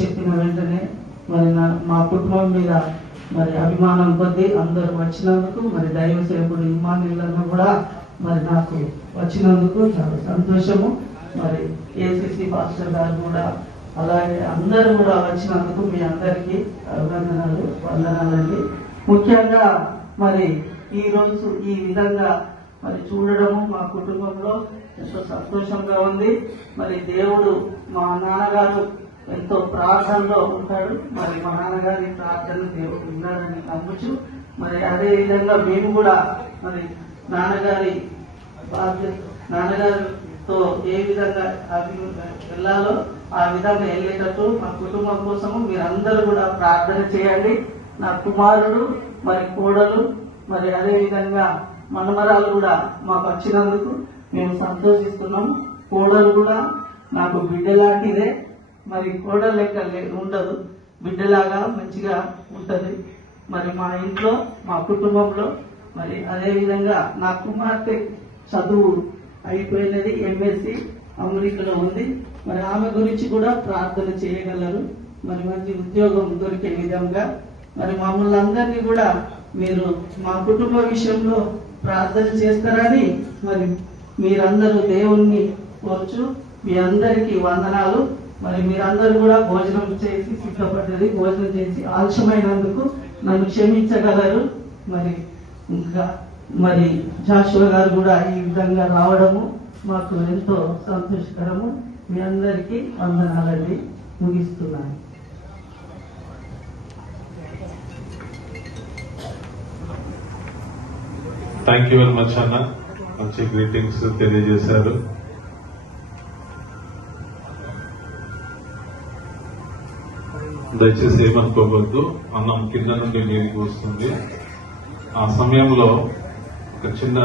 చెప్పిన వెంటనే మరి మా కుటుంబం మీద మరి అభిమానం కొద్దీ అందరూ వచ్చినందుకు మరి దైవ సేవకుడు ఇమానుయేలన్న కూడా మరి నాకు వచ్చినందుకు చాలా సంతోషము. మరి ఏసీసీ పాస్టర్ గారు కూడా అలాగే అందరూ కూడా వచ్చినందుకు మీ అందరికీ అభినందనలు, వందనాలండి. ముఖ్యంగా మరి ఈ రోజు ఈ విధంగా మరి చూడడము మా కుటుంబంలో ఎంతో సంతోషంగా ఉంది. మరి దేవుడు మా నాన్నగారు ఎంతో ప్రార్థనలో ఉంటాడు. మరి మా నాన్నగారి ప్రార్థన దేవుడు ఉన్నారని నమ్ముచు మరి అదే విధంగా మేము కూడా మరి నాన్నగారితో ఏ విధంగా వెళ్ళాలో ఆ విధంగా వెళ్ళేటట్టు మా కుటుంబం కోసము మీరందరూ కూడా ప్రార్థన చేయండి. నా కుమారుడు మరి కోడలు మరి అదే విధంగా మనమరాలు కూడా మాకు వచ్చినందుకు మేము సంతోషిస్తున్నాము. కోడలు కూడా నాకు బిడ్డలాంటిదే. మరి కోడలు లెక్క ఉండదు, బిడ్డలాగా మంచిగా ఉంటది. మరి మా ఇంట్లో మా కుటుంబంలో మరి అదే విధంగా నా కుమార్తె చదువు అయిపోయినది, ఎంఎస్సి అమెరికాలో ఉంది. మరి ఆమె గురించి కూడా ప్రార్థన చేయగలరు. మరి మంచి ఉద్యోగం దొరికే విధంగా మరి మమ్మల్ని అందరినీ కూడా మీరు మా కుటుంబ విషయంలో ప్రార్థన చేస్తారని మరి మీరందరూ దేవుణ్ణి కోరుచు మీ అందరికీ వందనాలు. మరి మీరందరూ కూడా భోజనం చేసి సిద్ధపడ్డది, భోజనం చేసి ఆలస్యమైనందుకు నన్ను క్షమించగలరు. మరి ఇంకా మరి జాషువా గారు కూడా ఈ విధంగా రావడము మాకు ఎంతో సంతోషకరము. మీ అందరికీ వందనాలండి. ముగిస్తున్నాను. థ్యాంక్ యూ వెరీ మచ్ అన్న, మంచి గ్రీటింగ్స్ తెలియజేశారు. దయచేసి ఏమనుకోవద్దు, అన్నం కింద నుండి నీరుకు వస్తుంది. ఆ సమయంలో ఒక చిన్న